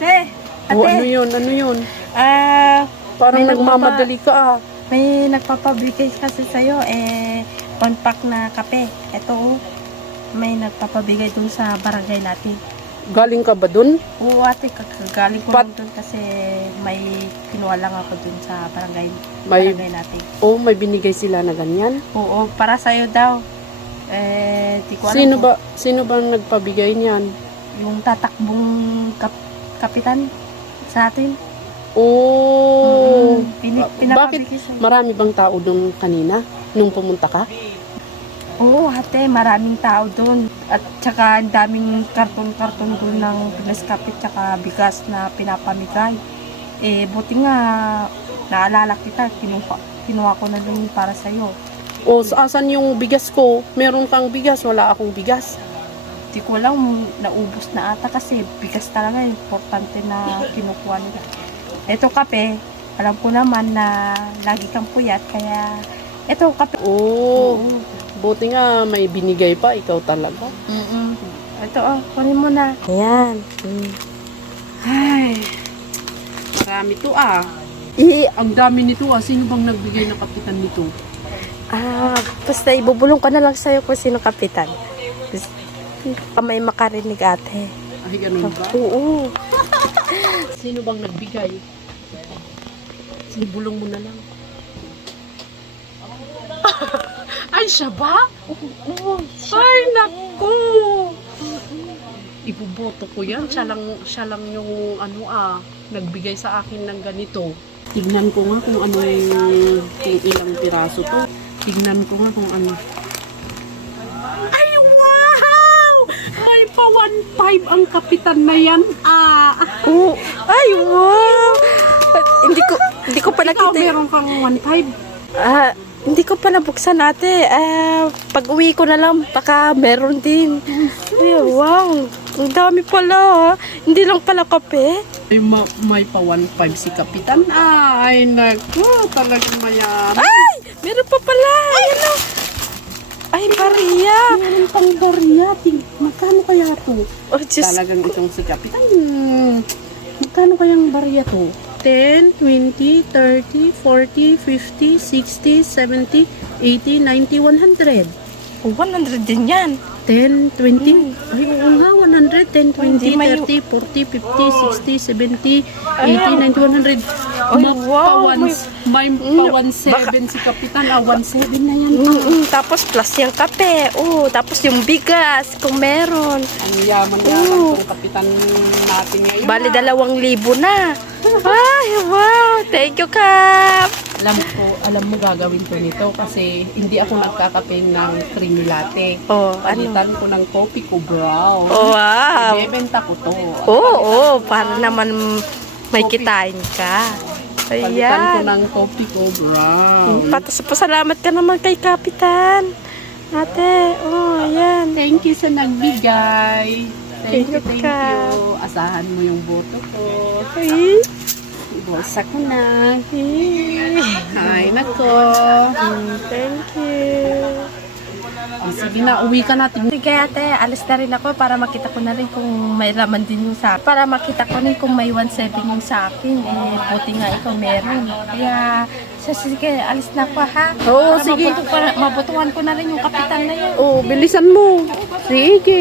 Ate, ate, O ano yun, ano yun? ah, Parang May nagmamadali ka ah. may nagpapabigay kasi sa'yo, eh, one pack na kape. Ito, oh, may nagpapabigay dun sa barangay natin. Galing ka ba dun? Oo, ate, kagaling ko Pat- lang dun kasi may kinuha lang ako dun sa barangay, May, barangay natin. oh, may binigay sila na ganyan. Oo, para sa'yo daw. Eh, di ko alam Sino kung- ba, sino ba nagpabigay niyan? Yung tatakbong kap, kapitan sa atin. Oh, Mm, pini- Ba- pinapabigay sa'yo. marami bang tao dun kanina? Nung pumunta ka? Oo, ate, maraming tao doon. At tsaka ang daming karton-karton doon ng pinaskapit tsaka bigas na pinapamigay. Eh, buti nga, naalala kita, kinuha, kinuha ko na doon para sa'yo. O, sa asan yung bigas ko? Meron kang bigas, wala akong bigas. Di ko lang, naubos na ata kasi bigas talaga, importante na kinukuha nila. Ito kape, alam ko naman na lagi kang puyat, kaya ito kape. Oh, buti nga may binigay pa, ikaw talaga. Mm-mm. Ito, oh, kunin mo na. Ayan. Mm. Ay, marami to ah. I, Ang dami nito ah. Sino bang nagbigay ng kapitan nito? Ah, basta ibubulong ko na lang sa'yo kung sino kapitan. Kamay makarinig ate. Ay, ganun ba? Oo. Sino bang nagbigay? Sinibulong mo na lang. Ay, siya ba? Oo. Ay, naku! Ibuboto ko yan. Siya lang, siya lang yung ano ah, nagbigay sa akin ng ganito. Tignan ko nga kung ano yung kung ilang piraso to. Tignan ko nga kung ano. Pa 1.5 ang kapitan na yan. Ah, Oo. Ay, wow! Hindi ko hindi ko pa ikaw nakita. meron kang 1.5. Ah, hindi ko pa nabuksan ate. Ah, pag uwi ko na lang, baka meron din. Ay, wow. Ang dami pala. ah. Hindi lang pala kape. Ay, ma- may pa 1.5 si kapitan. Ay, naku, talagang mayaman. Ay! Meron pa pala. Ayan o. Ay, Maria. Meron pang barya. Ting- Magkano kaya to? Oh, Diyos. Talagang itong si Kapitan. Hmm. Magkano kayang barya to? 10, 20, 30, 40, 50, 60, 70, 80, 90, 100. Oh, 100 din yan. 10, 20, ay oo nga, 100, 10, 20, Hindi, may- 30, 40, 50, 60, 70, 80, 90, 100. Ay, wow, may- May pa 1.7 si Kapitan. Ah, 1.7 na yan. Mm-mm, tapos plus yung kape. Oh, tapos yung bigas kung meron. Ang yaman-yaman Oo. tong Kapitan natin ngayon. Bali ah. dalawang libo na. Ay, wow. Thank you, Kap. Alam ko, alam mo gagawin ko nito kasi hindi ako nagkakape ng creamy latte. Oh, ano? Palitan ko ng coffee ko brown. Oh, wow. Ibebenta ko to. Oo, oh, para naman may Coffee. kitain ka. Palitan ko Ayan. ng coffee ko brown. Patas pasalamat ka naman kay Kapitan. Ate, oh, ayan. Thank you sa nagbigay. Thank you, Thank you. Asahan mo yung boto ko. Ay, Ibosa ko na. Ay, nako. Mm, Thank you. Oh, sige na, uwi ka natin. Sige ate, alis na rin ako para makita ko na rin kung may laman din yung sa Para makita ko rin kung may 1.7 yung sa akin. Eh, buti nga ikaw meron. Kaya, so, sige, alis na ako ha. Oo, Para sige. mabutu- para- mabutuhan ko na rin yung kapitan na yun. Oh, bilisan mo. Sige.